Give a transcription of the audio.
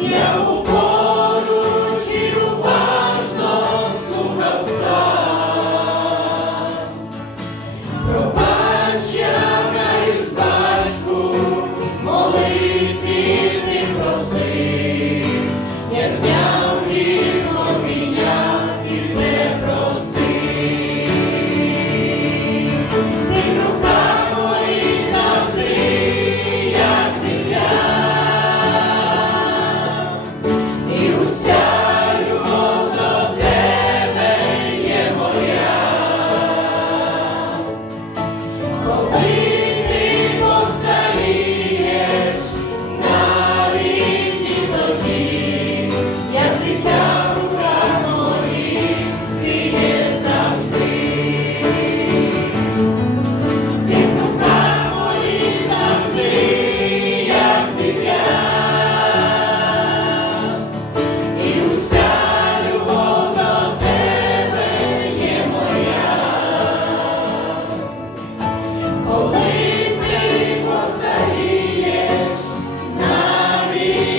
Я free.